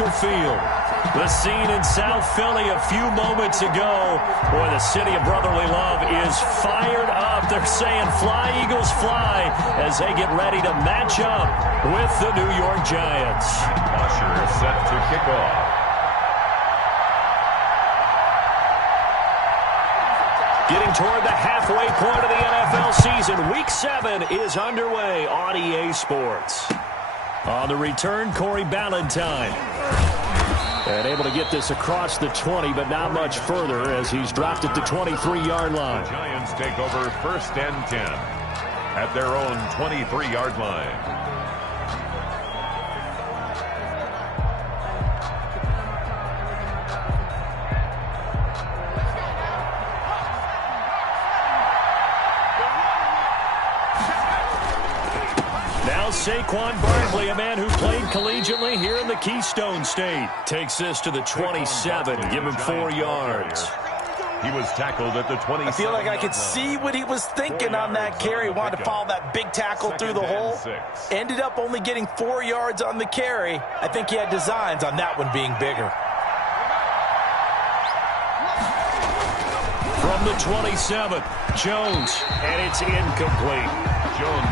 official field. The scene in South Philly a few moments ago. Boy, the city of brotherly love is fired up. They're saying fly, Eagles, fly, as they get ready to match up with the New York Giants. Usher set to kick off. Getting toward the halfway point of the NFL season, Week 7 is underway on EA Sports. On the return, Corey Ballantyne. And able to get this across the 20, but not much further as he's dropped at the 23-yard line. The Giants take over 1st and 10 at their own 23-yard line. Saquon Barkley, a man who played collegiately here in the Keystone State, takes this to the 27, give him 4 yards. He was tackled at the 27. I feel like I could see what he was thinking on that carry. He wanted to follow that big tackle through the hole. Ended up only getting 4 yards on the carry. I think he had designs on that one being bigger. From the 27, Jones, and it's incomplete.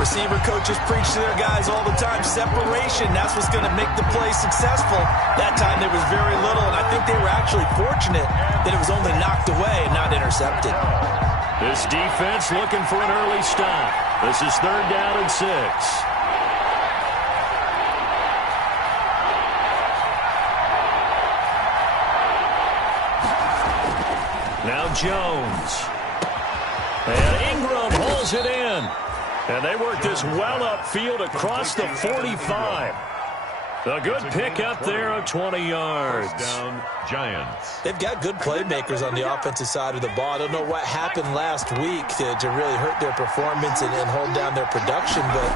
Receiver coaches preach to their guys all the time. Separation, that's what's going to make the play successful. That time there was very little, and I think they were actually fortunate that it was only knocked away and not intercepted. This defense looking for an early stop. This is 3rd down and 6. Now Jones. And Ingram holds it in. And they work this well upfield across the 45. A good pick up there of 20 yards. Down, Giants. They've got good playmakers on the offensive side of the ball. I don't know what happened last week to really hurt their performance and hold down their production, but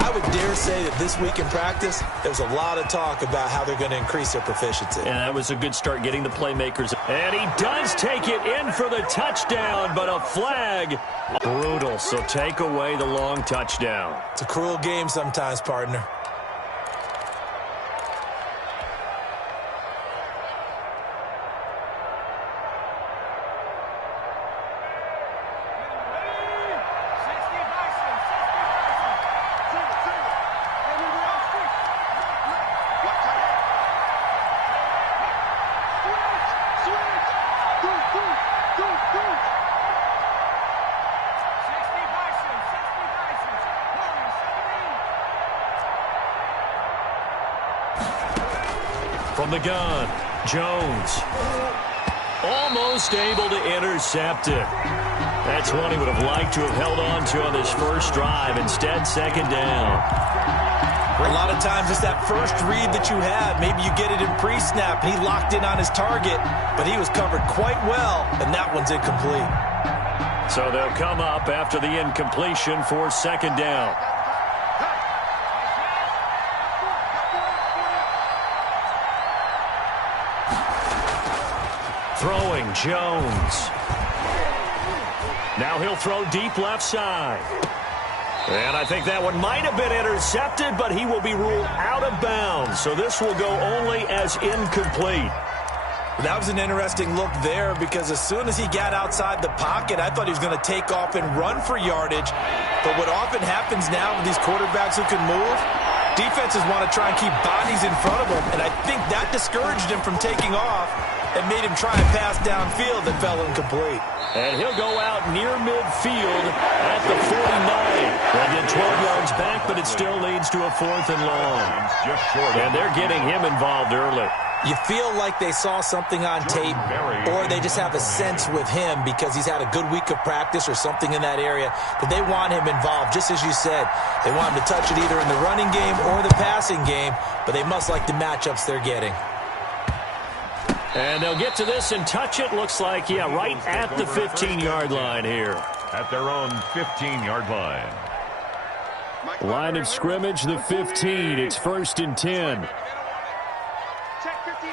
I would dare say that this week in practice, there was a lot of talk about how they're going to increase their proficiency. And that was a good start getting the playmakers. And he does take it in for the touchdown, but a flag. Brutal, so take away the long touchdown. It's a cruel game sometimes, partner. From the gun, Jones. Almost able to intercept it. That's one he would have liked to have held on to on this first drive. Instead, 2nd down. A lot of times it's that first read that you have. Maybe you get it in pre-snap. He locked in on his target, but he was covered quite well, and that one's incomplete. So they'll come up after the incompletion for 2nd down. Throwing, Jones. Now he'll throw deep left side. And I think that one might have been intercepted, but he will be ruled out of bounds. So this will go only as incomplete. That was an interesting look there because as soon as he got outside the pocket, I thought he was going to take off and run for yardage. But what often happens now with these quarterbacks who can move, defenses want to try and keep bodies in front of them. And I think that discouraged him from taking off and made him try and pass downfield that fell incomplete. And he'll go out near midfield at the 49. They'll get 12 yards back, but it still leads to a 4th and long. And they're getting him involved early. You feel like they saw something on tape, or they just have a sense with him because he's had a good week of practice or something in that area that they want him involved. Just as you said, they want him to touch it either in the running game or the passing game, but they must like the matchups they're getting. And they'll get to this and touch it. Looks like, yeah, right at the 15-yard line here. At their own 15-yard line. Line of scrimmage, the 15. It's 1st and 10. Check 59.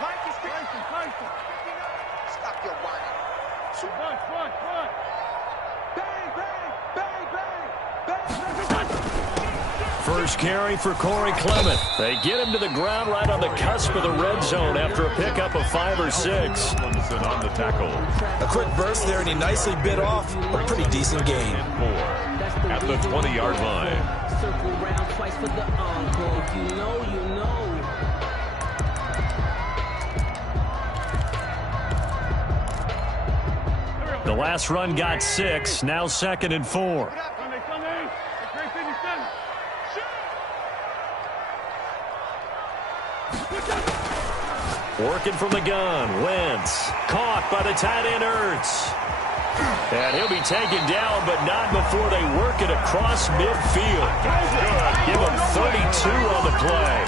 Mike is 59. Stop your whining. Front. Bang, bang, bang, bang, bang. first carry for Corey Clement. They get him to the ground right on the cusp of the red zone after a pickup of 5 or 6. On the tackle. A quick burst there, and he nicely bit off a pretty decent gain. At the 20-yard line. Circle round twice for the encore. If you know, you know. The last run got 6. Now 2nd and 4. Working from the gun. Wentz. Caught by the tight end Ertz. And he'll be taken down, but not before they work it across midfield. Give him 32 on the play.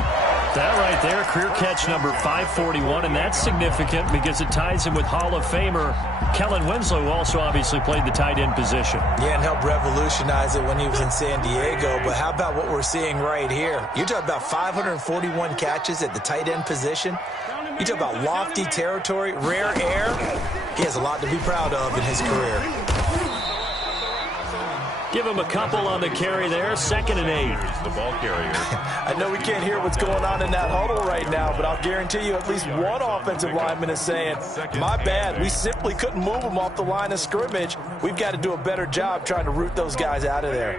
That right there, career catch number 541, and that's significant because it ties him with Hall of Famer Kellen Winslow, who also obviously played the tight end position. Yeah, and helped revolutionize it when he was in San Diego. But how about what we're seeing right here? You're talking about 541 catches at the tight end position. You talk about lofty territory, rare air. He has a lot to be proud of in his career. Give him a couple on the carry there. 2nd and 8. The ball carrier. I know we can't hear what's going on in that huddle right now, but I'll guarantee you at least one offensive lineman is saying, my bad, we simply couldn't move them off the line of scrimmage. We've got to do a better job trying to root those guys out of there.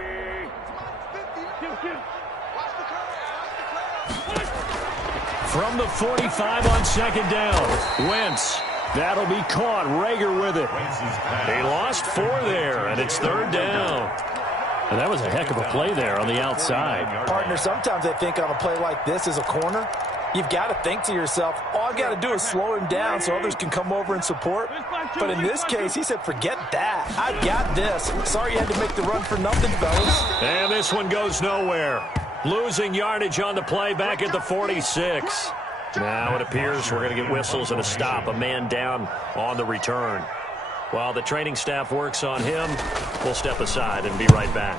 From the 45 on 2nd down. Wentz. That'll be caught. Rager with it. He lost 4 there, and it's 3rd down. And that was a heck of a play there on the outside. Partner, sometimes I think on a play like this as a corner, you've got to think to yourself, all I've got to do is slow him down so others can come over and support. But in this case, he said, forget that. I've got this. Sorry you had to make the run for nothing, fellas. And this one goes nowhere. Losing yardage on the play back at the 46. Now it appears we're going to get whistles and a stop. A man down on the return. While the training staff works on him, we'll step aside and be right back.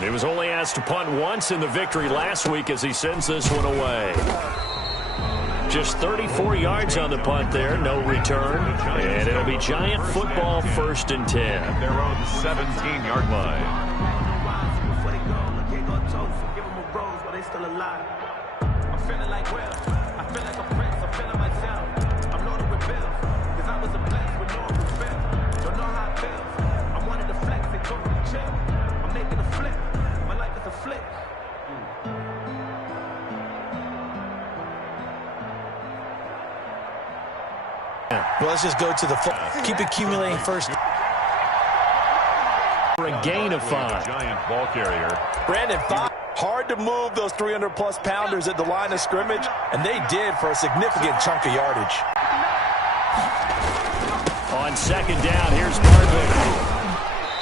He was only asked to punt once in the victory last week as he sends this one away. Just 34 yards on the punt there, no return. And it'll be Giant football 1st and 10. At their own 17-yard line. I'm feeling like Will. I feel like a prince. I'm feeling myself. I'm loaded with bills. Cause I was a blessed with no respect. Don't know how it feels. I wanted to flex and go to the chill. I'm making a flip. My life is a flick. Well, let's just go to the keep accumulating first. For a gain of 5. Giant ball carrier. Brandon, 5. Hard to move those 300-plus pounders at the line of scrimmage, and they did for a significant chunk of yardage. On 2nd down, here's Bartlett.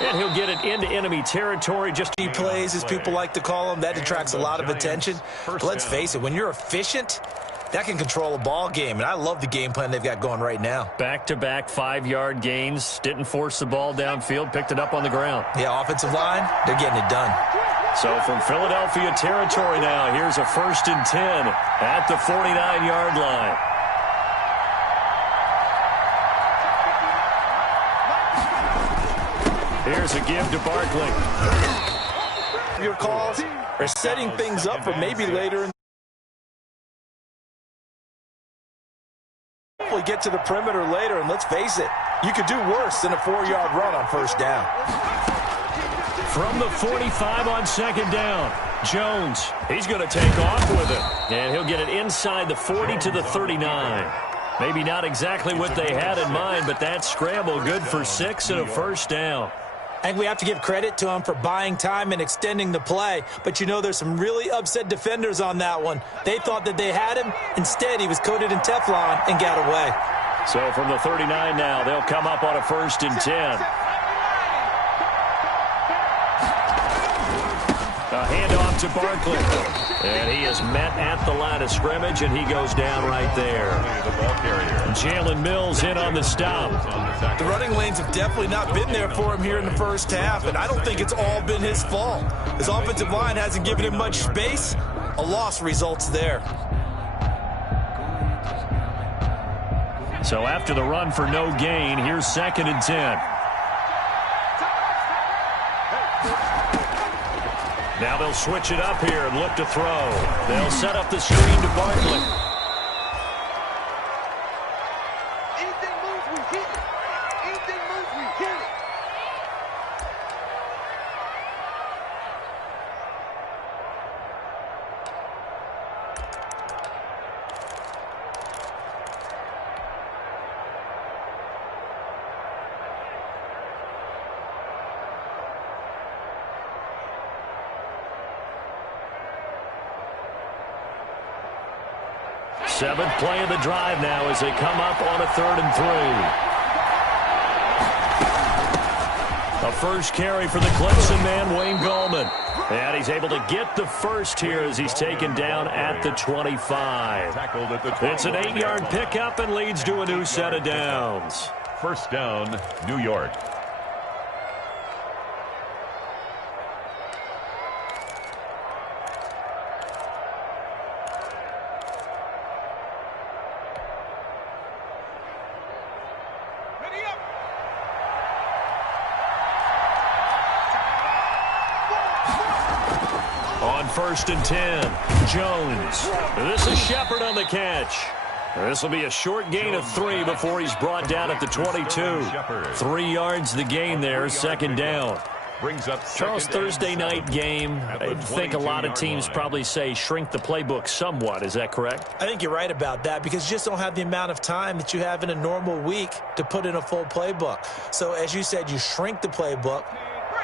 And he'll get it into enemy territory. Just He plays, as people like to call them, that attracts a lot of attention. But let's face it, when you're efficient, that can control a ball game, and I love the game plan they've got going right now. back-to-back 5-yard gains. Didn't force the ball downfield, picked it up on the ground. Yeah, offensive line, they're getting it done. So from Philadelphia territory now, here's a 1st and 10 at the 49-yard line. Here's a give to Barkley. Your calls are setting things up for maybe later in hopefully get to the perimeter later, and let's face it, you could do worse than a 4-yard run on 1st down. From the 45 on 2nd down, Jones, he's going to take off with it. And he'll get it inside the 40 to the 39. Maybe not exactly what they had in mind, but that scramble good for 6 and a 1st down. I think we have to give credit to him for buying time and extending the play. But, you know, there's some really upset defenders on that one. They thought that they had him. Instead, he was coated in Teflon and got away. So from the 39 now, they'll come up on a 1st and 10. A handoff to Barkley. And he is met at the line of scrimmage, and he goes down right there. Jalen Mills in on the stop. The running lanes have definitely not been there for him here in the 1st half, and I don't think it's all been his fault. His offensive line hasn't given him much space. A loss results there. So after the run for no gain, here's 2nd and 10. Now they'll switch it up here and look to throw. They'll set up the screen to Barkley. Anything moves, we hit it. Anything moves, we hit it. Seventh play of the drive now as they come up on a 3rd and 3. A first carry for the Clemson man, Wayne Gallman. And he's able to get the first here as he's taken down at the 25. It's an 8-yard pickup and leads to a new set of downs. First down, New York. On 1st and 10, Jones. This is Shepard on the catch. This will be a short gain of 3 before he's brought down at the 22. 3 yards the gain there, 2nd down. Charles, Thursday night game, I think a lot of teams probably say shrink the playbook somewhat. Is that correct? I think you're right about that because you just don't have the amount of time that you have in a normal week to put in a full playbook. So as you said, you shrink the playbook.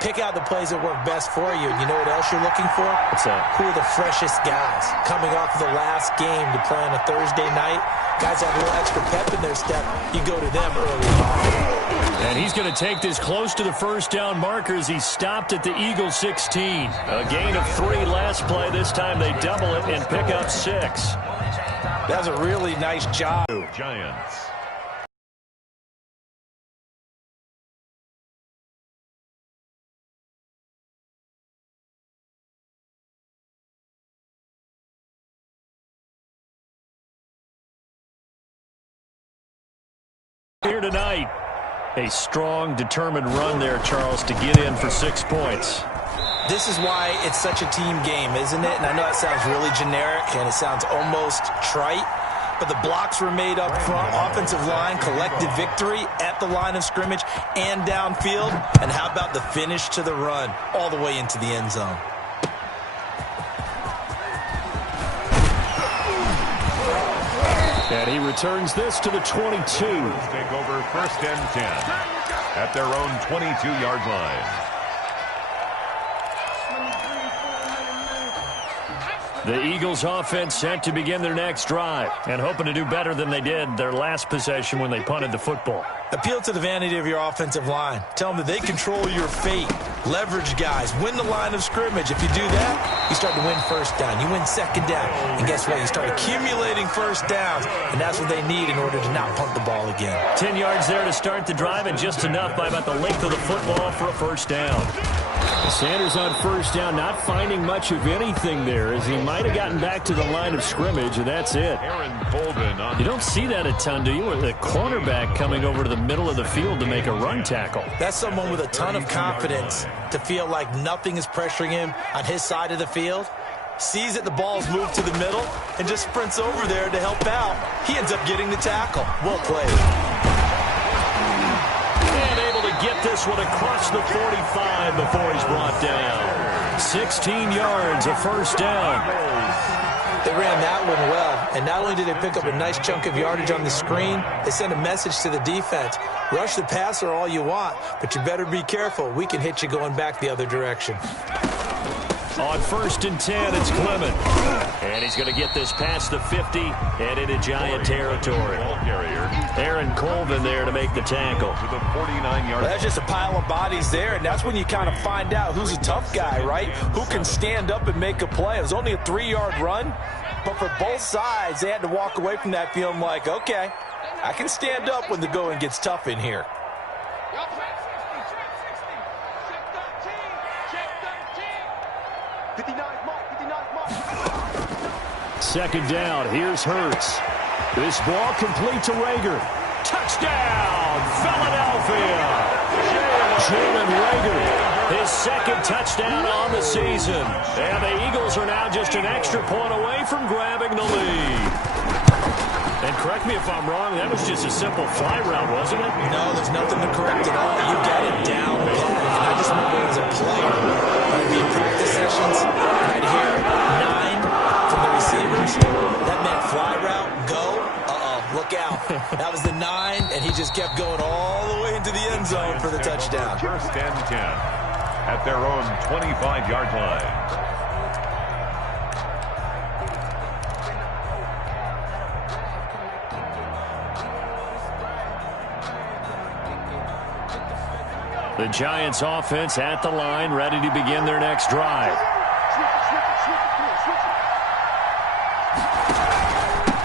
Pick out the plays that work best for you. You know what else you're looking for? What's that? Who are the freshest guys coming off of the last game to play on a Thursday night? Guys have a little extra pep in their step. You go to them early on. And he's going to take this close to the first down marker as he stopped at the Eagle 16. A gain of 3 last play. This time they double it and pick up 6. That was a really nice job. Giants. Here tonight, a strong, determined run there, Charles, to get in for 6 points. This is why it's such a team game, isn't it? And I know that sounds really generic and it sounds almost trite, but the blocks were made up front, offensive line, collective victory at the line of scrimmage and downfield. And how about the finish to the run all the way into the end zone? And he returns this to the 22. Take over 1st and 10 at their own 22-yard line. The Eagles offense set to begin their next drive and hoping to do better than they did their last possession when they punted the football. Appeal to the vanity of your offensive line. Tell them that they control your fate. Leverage guys. Win the line of scrimmage. If you do that, you start to win first down. You win 2nd down. And guess what? You start accumulating first downs. And that's what they need in order to not punt the ball again. 10 yards there to start the drive and just enough by about the length of the football for a first down. Sanders on first down, not finding much of anything there as he might have gotten back to the line of scrimmage, and that's it. You don't see that a ton, do you? With the cornerback coming over to the middle of the field to make a run tackle. That's someone with a ton of confidence to feel like nothing is pressuring him on his side of the field. Sees that the ball's moved to the middle and just sprints over there to help out. He ends up getting the tackle. Well played. Get this one across the 45 before he's brought down. 16 yards, a first down. They ran that one well, and not only did they pick up a nice chunk of yardage on the screen, they sent a message to the defense. Rush the passer all you want, but you better be careful. We can hit you going back the other direction. On 1st and 10, it's Clement. And he's going to get this past the 50 and into Giant territory. Aaron Colvin there to make the tackle. To the 49-yard. That's just a pile of bodies there, and that's when you kind of find out who's a tough guy, right? Who can stand up and make a play. It was only a 3-yard run, but for both sides, they had to walk away from that feeling like, okay, I can stand up when the going gets tough in here. 2nd down. Here's Hurts. This ball complete to Rager. Touchdown, Philadelphia. Jalen Reagor, his second touchdown on the season. And the Eagles are now just an extra point away from grabbing the lead. And correct me if I'm wrong, that was just a simple fly route, wasn't it? No, there's nothing to correct at all. You got it down pat. And I just remember as a player, I'd be in practice sessions, and I'd hear 9 from the receivers. That meant fly route, go. Look out. That was the 9, and he just kept going all the way into the end zone for the touchdown. First and 10 at their own 25-yard line. The Giants offense at the line, ready to begin their next drive.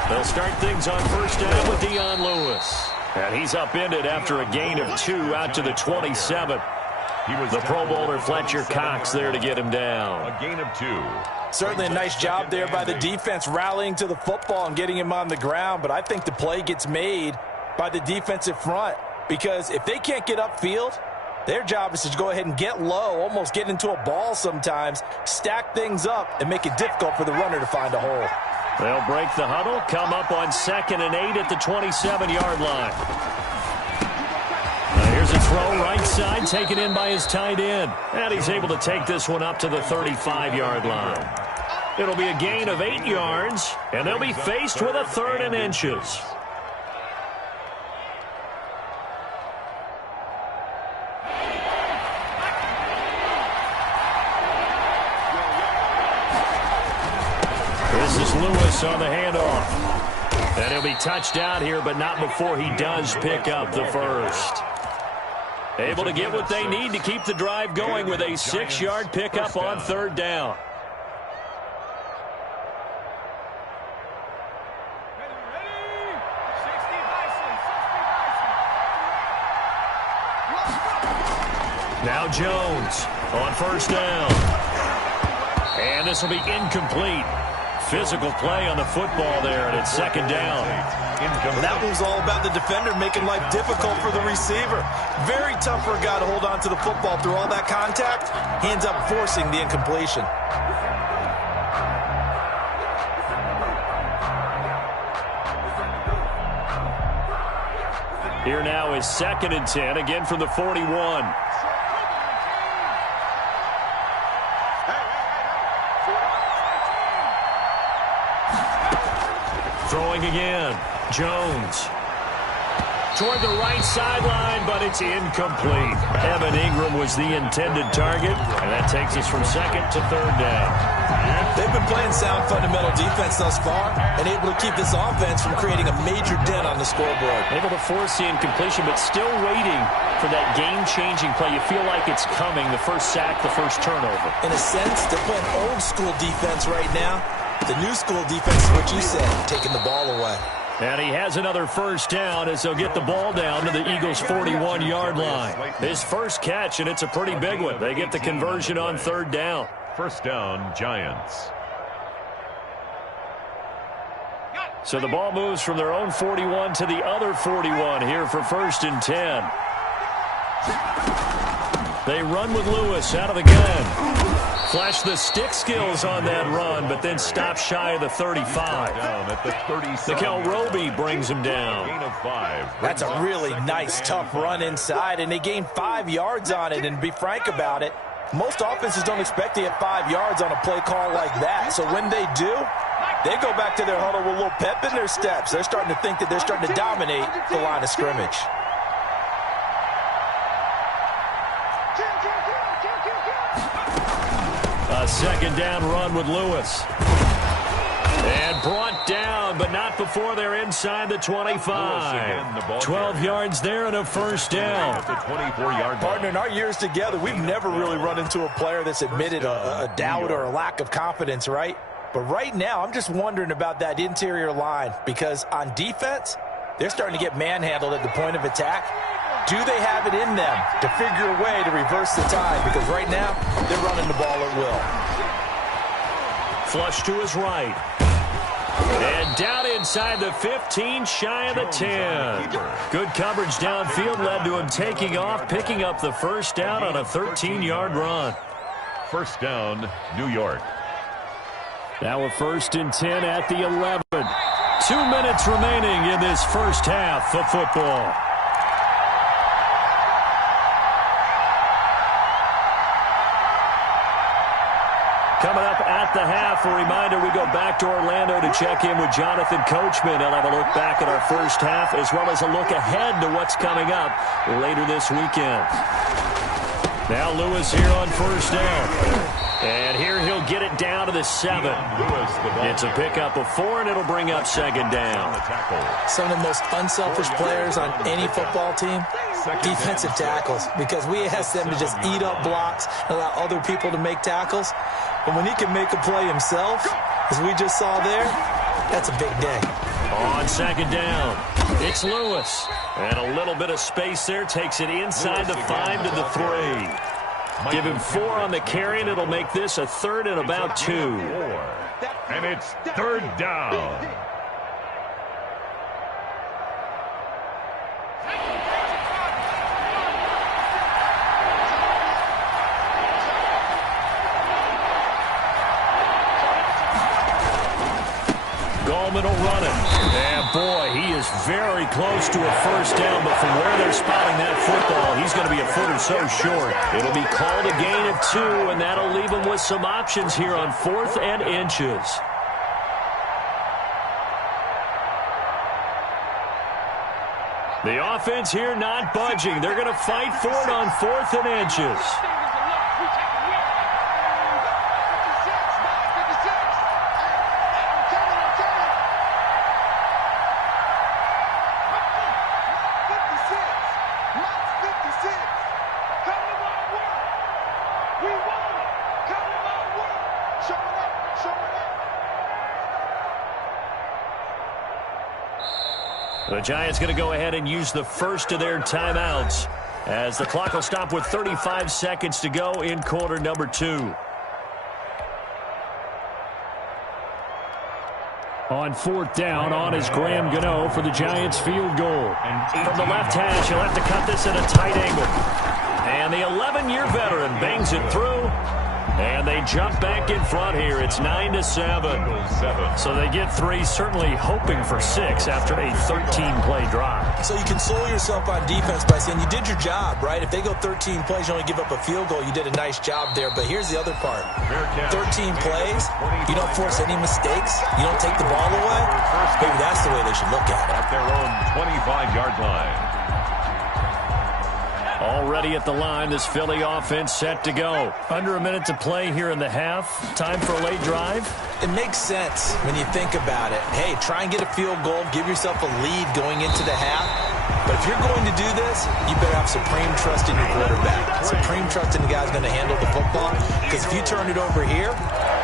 They'll start things on first down with Dion Lewis. And he's upended after a gain of 2 out to the 27. The Pro Bowler Fletcher Cox there to get him down. A gain of 2. Certainly a nice job there by the defense rallying to the football and getting him on the ground. But I think the play gets made by the defensive front. Because if they can't get upfield, their job is to go ahead and get low, almost get into a ball sometimes, stack things up, and make it difficult for the runner to find a hole. They'll break the huddle, come up on 2nd and 8 at the 27-yard line. Here's a throw right side, taken in by his tight end. And he's able to take this one up to the 35-yard line. It'll be a gain of 8 yards, and they'll be faced with a 3rd and inches. This is Lewis on the handoff. And he'll be touched out here, but not before he does pick up the first. Able to get what they need to keep the drive going with a 6-yard pickup on 3rd down. Now Jones on first down. And this will be incomplete. Physical play on the football there, and it's 2nd down. Well, that was all about the defender making life difficult for the receiver. Very tough for a guy to hold on to the football through all that contact. He ends up forcing the incompletion. Here now is 2nd and 10, again from the 41. Throwing again. Jones. Toward the right sideline, but it's incomplete. Evan Ingram was the intended target, and that takes us from 2nd to 3rd down. They've been playing sound fundamental defense thus far and able to keep this offense from creating a major dent on the scoreboard. Able to force the incompletion, but still waiting for that game-changing play. You feel like it's coming, the first sack, the first turnover. In a sense, they're playing old-school defense right now. The new school defense is what you said, taking the ball away. And he has another first down as they'll get the ball down to the Eagles' 41-yard line. His first catch, and it's a pretty big one. They get the conversion on 3rd down. First down, Giants. So the ball moves from their own 41 to the other 41 here for 1st and 10. They run with Lewis out of the gun. Flash the stick skills on that run, but then stop shy of the 35. Down at the 37. Mikel Roby brings him down. Gain of 5. That's a really nice, tough run inside, and they gained 5 yards on it. And to be frank about it, most offenses don't expect to get 5 yards on a play call like that. So when they do, they go back to their huddle with a little pep in their steps. They're starting to think that they're starting to dominate the line of scrimmage. A 2nd down run with Lewis. And brought down, but not before they're inside the 25. 12 yards there and a first down. At the 24-yard Partner, in our years together, we've never really run into a player that's admitted a doubt or a lack of confidence, right? But right now, I'm just wondering about that interior line because on defense, they're starting to get manhandled at the point of attack. Do they have it in them to figure a way to reverse the tide? Because right now, they're running the ball at will. Flush to his right. And down inside the 15, shy of the 10. Good coverage downfield led to him taking off, picking up the first down on a 13-yard run. First down, New York. Now a 1st and 10 at the 11. 2 minutes remaining in this first half of football. Coming up at the half, a reminder, we go back to Orlando to check in with Jonathan Coachman. He'll have a look back at our first half as well as a look ahead to what's coming up later this weekend. Now Lewis here on first down. And here he'll get it down to the 7. It's a pickup of 4, and it'll bring up second down. Some of the most unselfish players on any football team, defensive tackles, because we ask them to just eat up blocks and allow other people to make tackles. But when he can make a play himself, as we just saw there, that's a big day. On second down, it's Lewis. And a little bit of space there, takes it inside the 5 to the 3. Give him 4 on the carry, and it'll make this a 3rd and about 2. And it's 3rd down. Gallman will run it. And boy, he is very close to a first down, but from where they're spotting that football, he's going to be a foot or so short. It'll be called a gain of 2, and that'll leave him with some options here on 4th and inches. The offense here not budging. They're going to fight for it on 4th and inches. The Giants going to go ahead and use the first of their timeouts as the clock will stop with 35 seconds to go in quarter number 2. On 4th down, on is Graham Gano for the Giants field goal. From the left hash, he'll have to cut this at a tight angle. And the 11-year veteran bangs it through. And they jump back in front here. It's 9-7. So they get 3, certainly hoping for 6 after a 13-play drive. So you console yourself on defense by saying you did your job, right? If they go 13 plays, you only give up a field goal, you did a nice job there. But here's the other part. 13 plays, you don't force any mistakes, you don't take the ball away. Maybe that's the way they should look at it. At their own 25-yard line. Already at the line, this Philly offense set to go. Under a minute to play here in the half. Time for a late drive. It makes sense when you think about it. Hey, try and get a field goal, give yourself a lead going into the half. But if you're going to do this, you better have supreme trust in your quarterback. Supreme trust in the guy who's going to handle the football. Because if you turn it over here,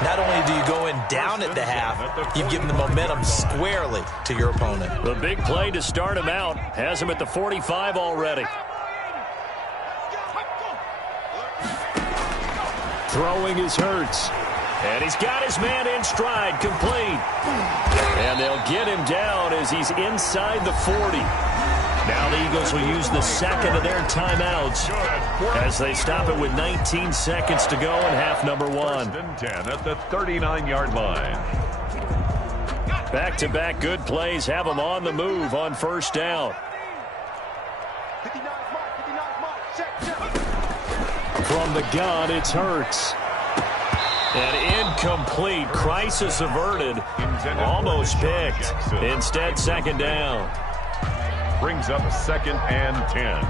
not only do you go in down at the half, you've given the momentum squarely to your opponent. The big play to start him out has him at the 45 already. Throwing is Hurts. And he's got his man in stride, complete. And they'll get him down as he's inside the 40. Now the Eagles will use the second of their timeouts as they stop it with 19 seconds to go in half number 1. 1st and 10 at the 39-yard line. Back-to-back good plays have them on the move on first down. From the gun, it's Hurts. And incomplete. Crisis averted. Almost picked. Instead, second down. Brings up 2nd and 10.